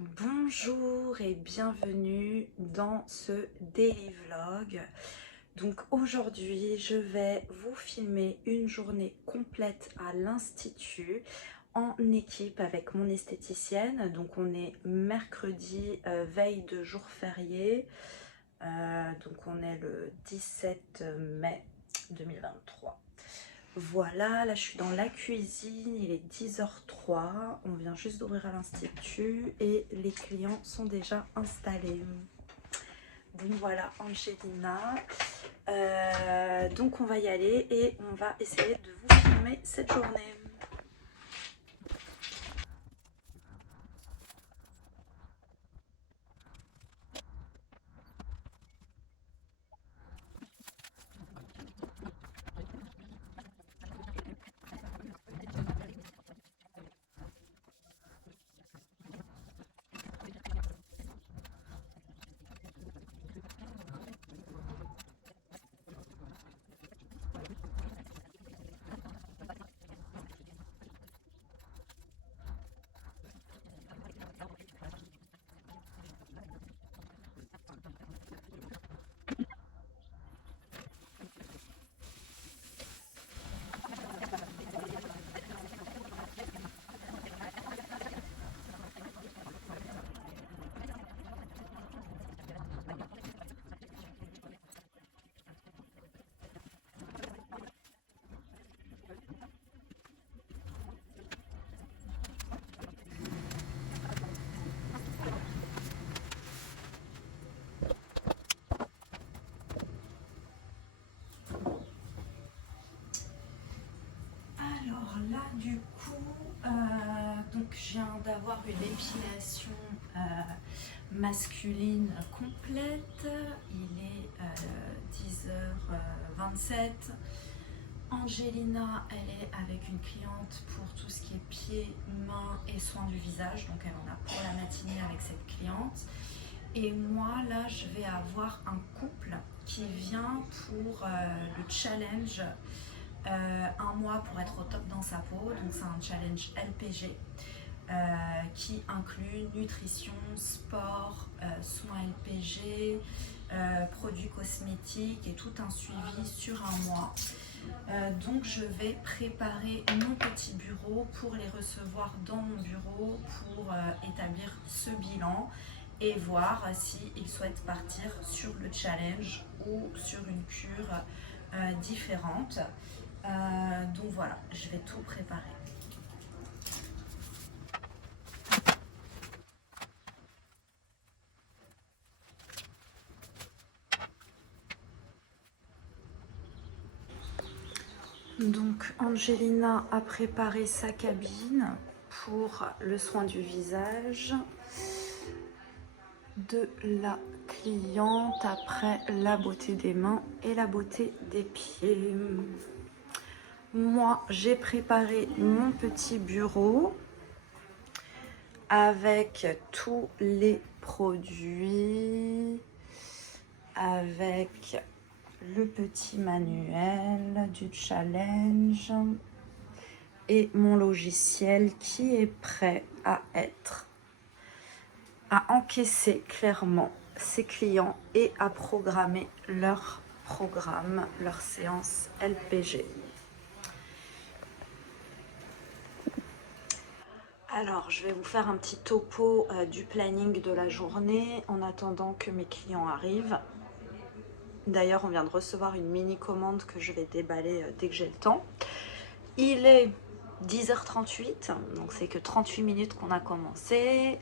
Bonjour et bienvenue dans ce daily vlog. Donc aujourd'hui, je vais vous filmer une journée complète à l'Institut en équipe avec mon esthéticienne. Donc on est mercredi, veille de jour férié. Donc on est le 17 mai 2023. Voilà, là je suis dans la cuisine, il est 10h03, on vient juste d'ouvrir à l'institut et les clients sont déjà installés. Donc voilà, Angelina. Donc on va y aller et on va essayer de vous filmer cette journée. Alors là du coup, donc je viens d'avoir une épilation masculine complète. Il est 10h27. Angelina, elle est avec une cliente pour tout ce qui est pieds, mains et soins du visage. Donc elle en a pour la matinée avec cette cliente. Et moi là je vais avoir un couple qui vient pour le challenge un mois pour être au top dans sa peau. Donc c'est un challenge LPG qui inclut nutrition, sport, soins LPG, produits cosmétiques et tout un suivi sur un mois. Donc je vais préparer mon petit bureau pour les recevoir dans mon bureau pour établir ce bilan et voir s'ils souhaitent partir sur le challenge ou sur une cure différente. Donc voilà, je vais tout préparer. Donc Angelina a préparé sa cabine pour le soin du visage de la cliente, après la beauté des mains et la beauté des pieds. Moi j'ai préparé mon petit bureau avec tous les produits, avec le petit manuel du challenge et mon logiciel qui est prêt à encaisser clairement ses clients et à programmer leur programme, leur séance LPG. Alors, je vais vous faire un petit topo du planning de la journée en attendant que mes clients arrivent. D'ailleurs, on vient de recevoir une mini commande que je vais déballer dès que j'ai le temps. Il est 10h38, donc c'est que 38 minutes qu'on a commencé.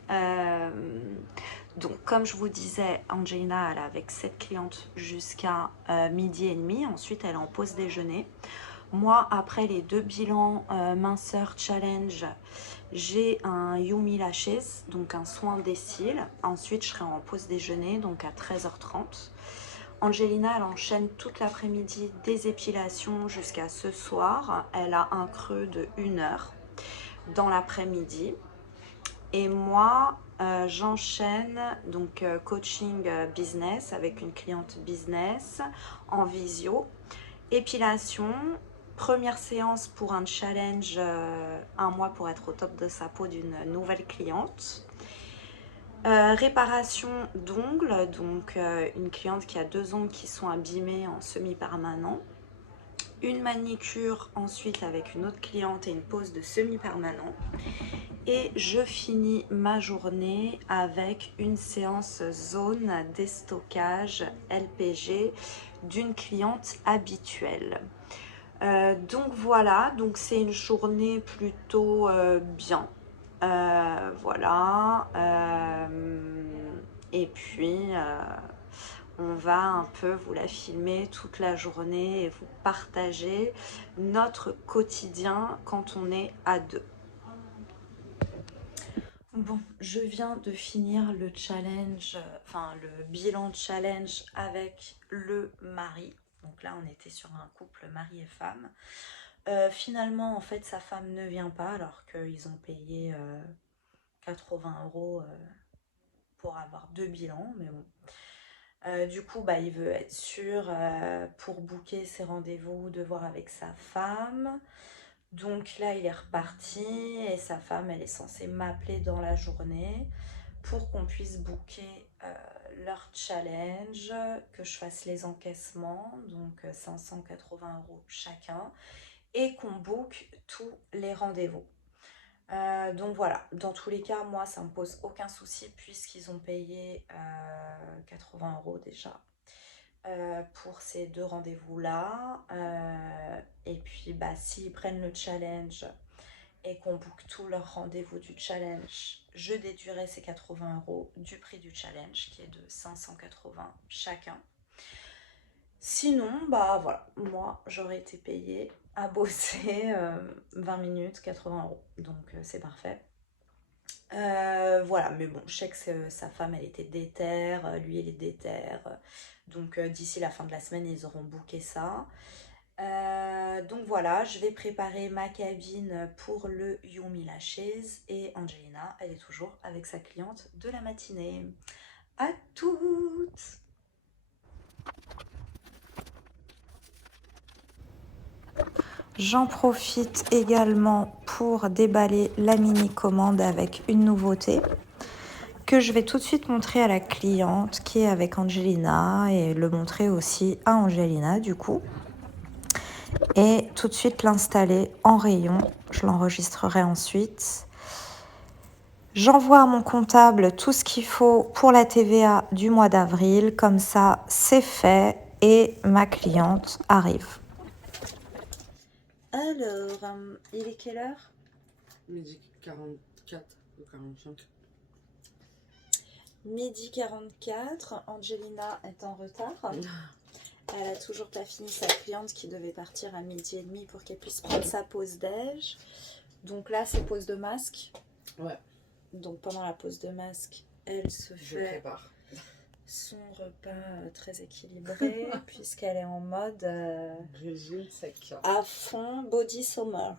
Donc comme je vous disais, Angelina elle est avec cette cliente jusqu'à midi et demi. Ensuite elle est en pause déjeuner. Moi, après les deux bilans minceur challenge, j'ai un Yumi Lashes, donc un soin des cils. Ensuite je serai en pause déjeuner, donc à 13h30. Angelina, elle enchaîne toute l'après-midi des épilations jusqu'à ce soir. Elle a un creux de 1 heure dans l'après-midi. Et moi, j'enchaîne donc coaching business avec une cliente business en visio. Épilation, première séance pour un challenge un mois pour être au top de sa peau d'une nouvelle cliente. Réparation d'ongles, donc une cliente qui a 2 ongles qui sont abîmés en semi-permanent. Une manicure ensuite avec une autre cliente et une pose de semi-permanent. Et je finis ma journée avec une séance zone déstockage LPG d'une cliente habituelle. Donc voilà, donc c'est une journée plutôt bien. Voilà. Et puis on va un peu vous la filmer toute la journée et vous partager notre quotidien quand on est à deux. Bon, je viens de finir le challenge, enfin le bilan challenge avec le mari. Donc là, on était sur un couple mari et femme. Finalement, en fait, sa femme ne vient pas alors qu'ils ont payé 80 € pour avoir 2 bilans. Mais bon. Du coup, bah, il veut être sûr pour booker ses rendez-vous de voir avec sa femme. Donc là, il est reparti et sa femme, elle est censée m'appeler dans la journée pour qu'on puisse booker leur challenge, que je fasse les encaissements, donc 580 € chacun, et qu'on book tous les rendez-vous. Donc voilà, dans tous les cas, moi, ça me pose aucun souci puisqu'ils ont payé 80 € déjà. Pour ces 2 rendez-vous-là. Et puis, bah, s'ils prennent le challenge et qu'on book tous leurs rendez-vous du challenge, je déduirai ces 80 € du prix du challenge qui est de 580 chacun. Sinon, bah voilà, moi j'aurais été payée à bosser 20 minutes, 80 €. Donc c'est parfait. Voilà, mais bon, je sais que sa femme, elle était déter, lui, il est déter. Donc d'ici la fin de la semaine, ils auront booké ça. Donc voilà, je vais préparer ma cabine pour le Yumi Lashes. Et Angelina, elle est toujours avec sa cliente de la matinée. À toutes! J'en profite également pour déballer la mini-commande avec une nouveauté que je vais tout de suite montrer à la cliente qui est avec Angelina et le montrer aussi à Angelina du coup. Et tout de suite l'installer en rayon. Je l'enregistrerai ensuite. J'envoie à mon comptable tout ce qu'il faut pour la TVA du mois d'avril. Comme ça, c'est fait et ma cliente arrive. Alors, il est quelle heure? Midi 44 ou 45. Midi 44, Angelina est en retard. Elle a toujours pas fini sa cliente qui devait partir à 12h30 pour qu'elle puisse prendre sa pause déj. Donc là, c'est pause de masque. Ouais. Donc pendant la pause de masque, elle se fait son repas très équilibré puisqu'elle est en mode régime sec. À fond body summer.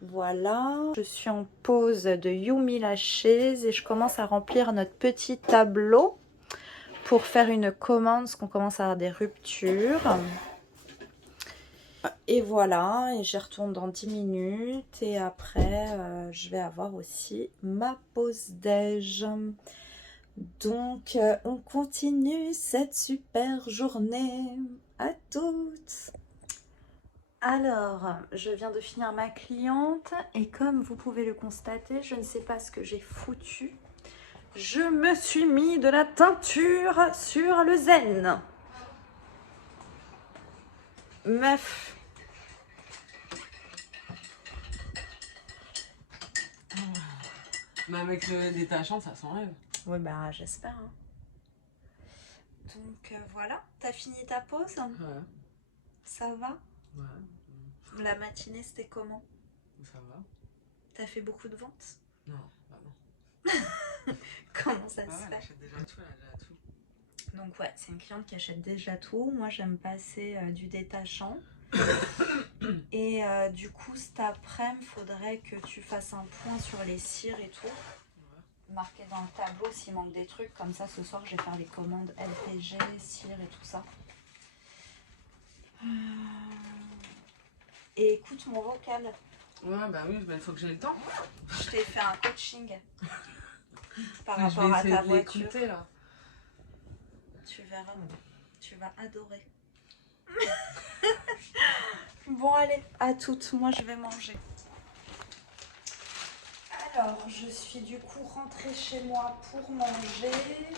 Voilà, je suis en pause de Yumi Lashes et je commence à remplir notre petit tableau pour faire une commande parce qu'on commence à avoir des ruptures. Et voilà, et j'y retourne dans 10 minutes et après je vais avoir aussi ma pause déj. Donc on continue cette super journée. À toutes! Alors, je viens de finir ma cliente et comme vous pouvez le constater, je ne sais pas ce que j'ai foutu. Je me suis mis de la teinture sur le zen. Meuf. Mais avec le détachant, ça s'enlève. Oui, bah j'espère. Hein. Donc voilà, t'as fini ta pause? Ouais. Ça va? Ouais. La matinée, c'était comment? Ça va. T'as fait beaucoup de ventes? Non, bah non. Comment ça se fait? Elle achète déjà tout, elle a déjà tout. Donc ouais, c'est une cliente qui achète déjà tout. Moi, j'aime passer du détachant. Et du coup, cet après-midi, il faudrait que tu fasses un point sur les cires et tout. Ouais. Marquer dans le tableau s'il manque des trucs. Comme ça, ce soir, je vais faire les commandes LPG, cires et tout ça. Et écoute mon vocal. Ouais, bah oui, il faut que j'ai le temps. Je t'ai fait un coaching. par Je rapport vais à essayer ta de voiture. l'écouter là. Tu verras, tu vas adorer. Bon allez, à toutes, moi je vais manger. Alors, je suis du coup rentrée chez moi pour manger.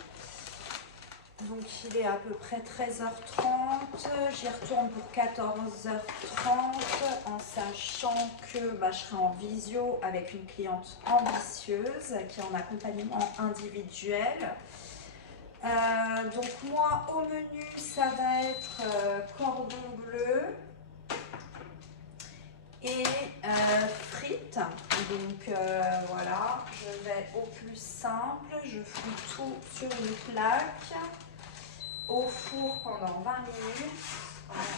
Donc il est à peu près 13h30, j'y retourne pour 14h30 en sachant que je serai en visio avec une cliente ambitieuse qui est en accompagnement individuel. Donc moi au menu ça va être cordon bleu et frites. Donc voilà, je vais au plus simple, je fous tout sur une plaque au four pendant 20 minutes. Voilà.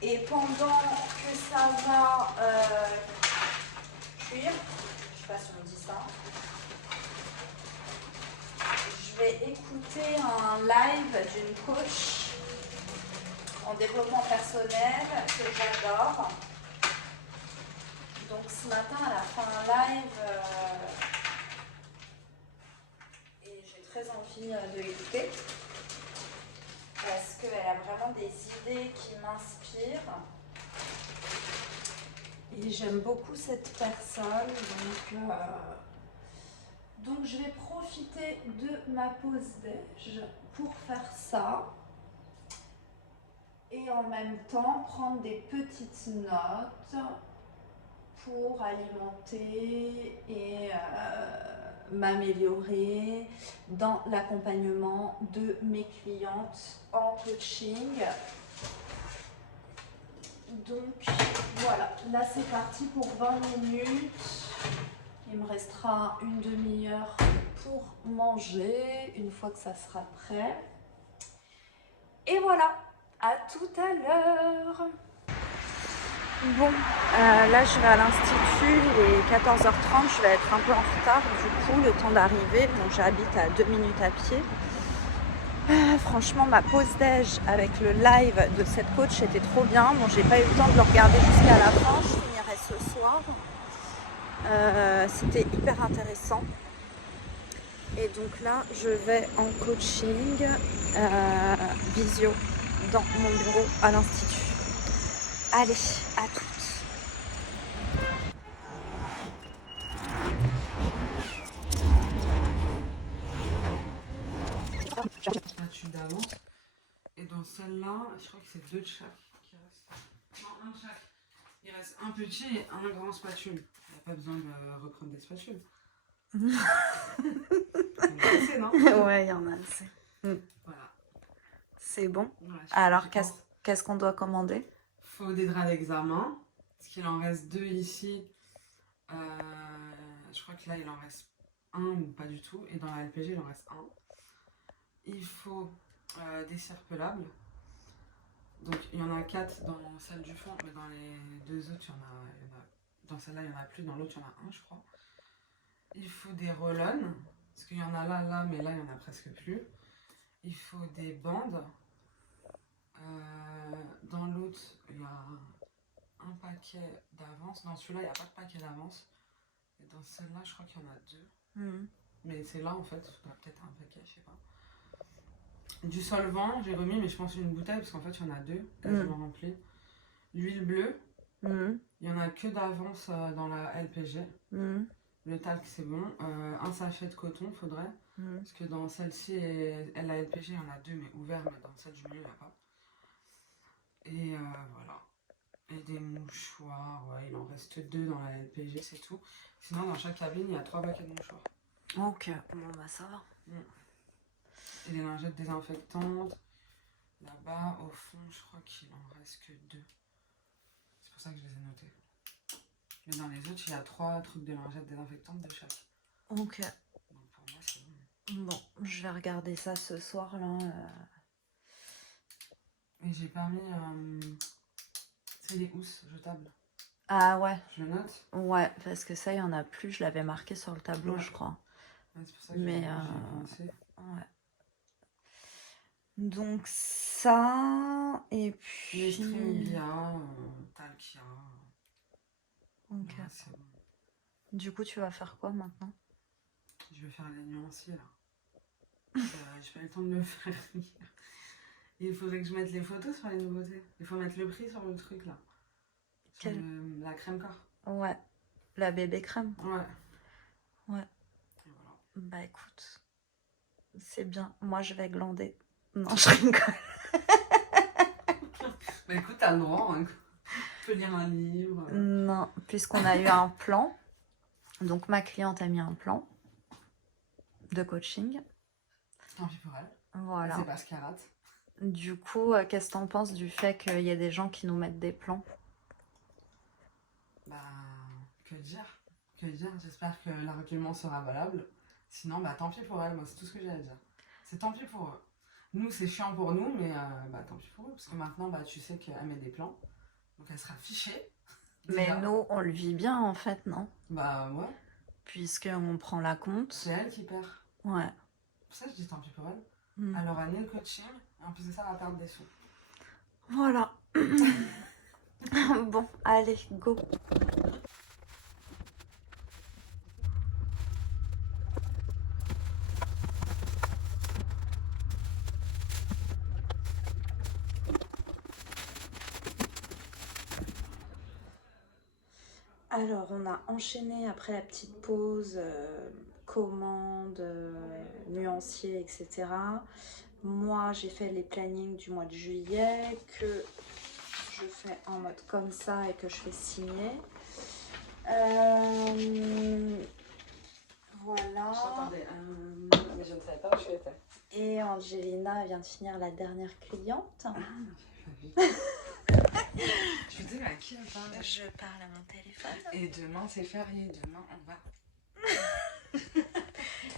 Et pendant que ça va cuire, je sais pas si on dit ça, je vais écouter un live d'une coach en développement personnel que j'adore. Donc ce matin, elle a fait un live et j'ai très envie de l'écouter parce qu'elle a vraiment des idées qui m'inspirent. Et j'aime beaucoup cette personne, donc je vais profiter de ma pause déj pour faire ça. Et en même temps prendre des petites notes pour alimenter et m'améliorer dans l'accompagnement de mes clientes en coaching. Donc voilà, là c'est parti pour 20 minutes. Il me restera une demi-heure pour manger une fois que ça sera prêt. Et voilà, à tout à l'heure. Bon, là je vais à l'institut, il est 14h30, je vais être un peu en retard du coup, le temps d'arriver. Bon, j'habite à 2 minutes à pied. Franchement, ma pause déj avec le live de cette coach était trop bien. Bon, j'ai pas eu le temps de le regarder jusqu'à la fin, je finirai ce soir. C'était hyper intéressant. Et donc là, je vais en coaching visio dans mon bureau à l'institut. Allez, à toutes. Spatule d'avance. Et dans celle-là, je crois que c'est 2 de chaque qui restent. Non, 1 de chaque. Il reste un petit et un grand spatule. Il n'y a pas besoin de reprendre des spatules. Il y en a assez, non? Ouais, il y en a assez. Voilà. C'est bon. Voilà, Alors, qu'est-ce qu'on doit commander? Faut des draps d'examen. Parce qu'il en reste 2 ici. Je crois que là, il en reste un ou pas du tout. Et dans la LPG, il en reste un. Il faut des cires pelables. Donc il y en a 4 dans celle du fond, mais dans les 2 autres, il y en a dans celle-là, il n'y en a plus, dans l'autre, il y en a un, je crois. Il faut des roll-on, parce qu'il y en a là, mais là, il n'y en a presque plus. Il faut des bandes. Dans l'autre, il y a un paquet d'avance. Dans celui-là, il n'y a pas de paquet d'avance. Et dans celle-là, je crois qu'il y en a 2. Mais c'est là, en fait, il y a peut-être un paquet, je sais pas. Du solvant, j'ai remis, mais je pense une bouteille, parce qu'en fait, il y en a 2, quasiment remplies. L'huile bleue, il n'y en a que d'avance dans la LPG. Le talc, c'est bon. Un sachet de coton, faudrait. Parce que dans celle-ci, la LPG, il y en a 2, mais ouverts, mais dans celle du milieu, il n'y a pas. Et voilà. Et des mouchoirs, ouais, il en reste 2 dans la LPG, c'est tout. Sinon, dans chaque cabine, il y a 3 paquets de mouchoirs. Ok, bon bah ça va. Et les lingettes désinfectantes. Là-bas, au fond, je crois qu'il en reste que 2. C'est pour ça que je les ai notés. Mais dans les autres, il y a 3 trucs de lingettes désinfectantes de chaque. Ok. Donc pour moi, c'est bon. Bon, je vais regarder ça ce soir là. Et j'ai pas mis... c'est les housses jetables. Ah ouais. Je le note. Ouais, parce que ça, il y en a plus. Je l'avais marqué sur le tableau, Ouais. je crois. Ouais, c'est pour ça que j'ai pensé. Ouais. Donc ça, et puis... Les Streamia, Talkia. Ok. Ouais, c'est bon. Du coup, tu vas faire quoi maintenant? Je vais faire les nuanciers là. J'ai pas eu le temps de le faire hier. Il faudrait que je mette les photos sur les nouveautés. Il faut mettre le prix sur le truc là. Sur la crème corps. Ouais, la bébé crème. Ouais. Ouais. Et voilà. Bah écoute, c'est bien. Moi, je vais glander. Non, je rigole. Bah écoute, t'as le droit. Hein. Tu peux lire un livre. Non, puisqu'on a eu un plan. Donc ma cliente a mis un plan de coaching. Tant pis pour elle. Voilà. C'est pas ce qu'elle rate. Du coup, qu'est-ce que t'en penses du fait qu'il y ait des gens qui nous mettent des plans? Bah, que dire? Que dire? J'espère que l'argument sera valable. Sinon, bah tant pis pour elle. Moi, c'est tout ce que j'ai à dire. C'est tant pis pour eux. Nous, c'est chiant pour nous, mais bah tant pis pour eux. Parce que maintenant, bah tu sais qu'elle met des plans. Donc elle sera fichée. Mais nous, on le vit bien en fait, non? Bah ouais. Puisqu'on prend la compte. C'est elle qui perd. Ouais. Pour ça, je dis tant pis pour elle. Elle aura ni le coaching, et en plus de ça, elle va perdre des sous. Voilà. Bon, allez, go. Alors, on a enchaîné après la petite pause, commande, nuancier, etc. Moi, j'ai fait les plannings du mois de juillet que je fais en mode comme ça et que je fais signer. Voilà. J'entendais, mais je ne savais pas où tu étais. Et Angelina vient de finir la dernière cliente. Tu dis à qui elle parle? Je parle à mon téléphone. Et demain c'est férié, demain on va.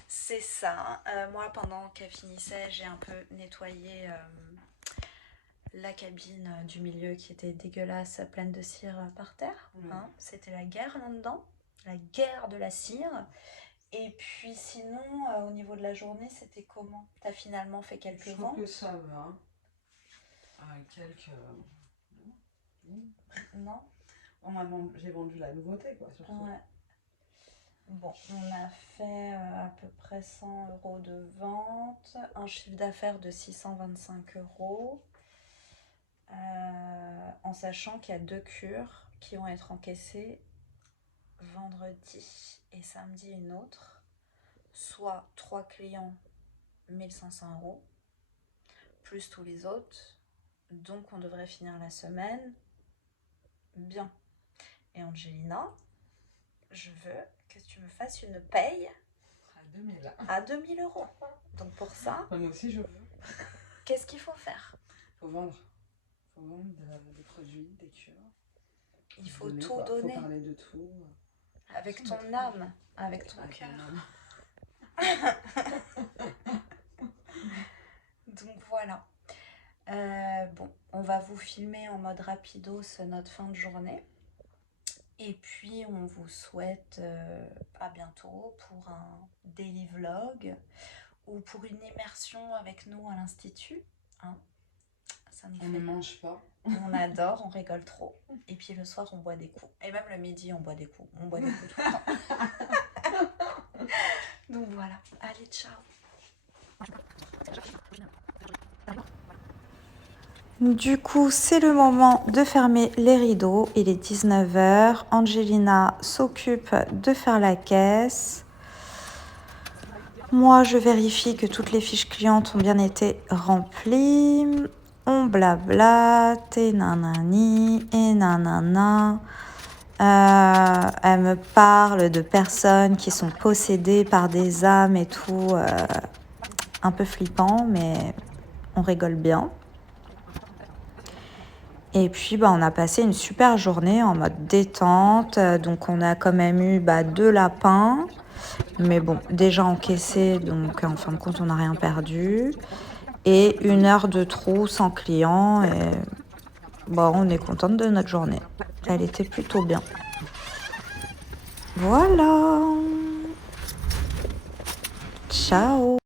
C'est ça. Moi, pendant qu'elle finissait, j'ai un peu nettoyé la cabine du milieu qui était dégueulasse, pleine de cire par terre. Hein. C'était la guerre là-dedans, la guerre de la cire. Et puis sinon, au niveau de la journée, c'était comment? T'as finalement fait quelques ventes? Je trouve que ça va. Quelques... Non. J'ai vendu la nouveauté, quoi, surtout. Ouais. Bon, on a fait à peu près 100 € de vente, un chiffre d'affaires de 625 €, en sachant qu'il y a 2 cures qui vont être encaissées vendredi et samedi une autre, soit 3 clients 1500 €, plus tous les autres. Donc on devrait finir la semaine bien. Et Angelina, je veux que tu me fasses une paye à 2000 €. Donc pour ça, moi aussi je veux. Qu'est-ce qu'il faut faire? Faut vendre des produits, des cures. Il faut tout donner. Faut parler de tout. Avec ton âme, avec ton cœur. Donc voilà. Bon, on va vous filmer en mode rapidos notre fin de journée. Et puis on vous souhaite à bientôt pour un daily vlog ou pour une immersion avec nous à l'institut. Hein, ça nous on ne mange pas. On adore, on rigole trop. Et puis le soir on boit des coups. Et même le midi on boit des coups. On boit des coups tout le temps. Donc voilà, allez ciao. Du coup, c'est le moment de fermer les rideaux. Il est 19 h. Angelina s'occupe de faire la caisse. Moi, je vérifie que toutes les fiches clientes ont bien été remplies. On blablate, et nanani, et nanana. Elle me parle de personnes qui sont possédées par des âmes et tout. Un peu flippant, mais on rigole bien. Et puis, on a passé une super journée en mode détente. Donc, on a quand même eu 2 lapins. Mais bon, déjà encaissés. Donc, en fin de compte, on n'a rien perdu. Et 1 heure de trou sans client. Et on est contente de notre journée. Elle était plutôt bien. Voilà. Ciao.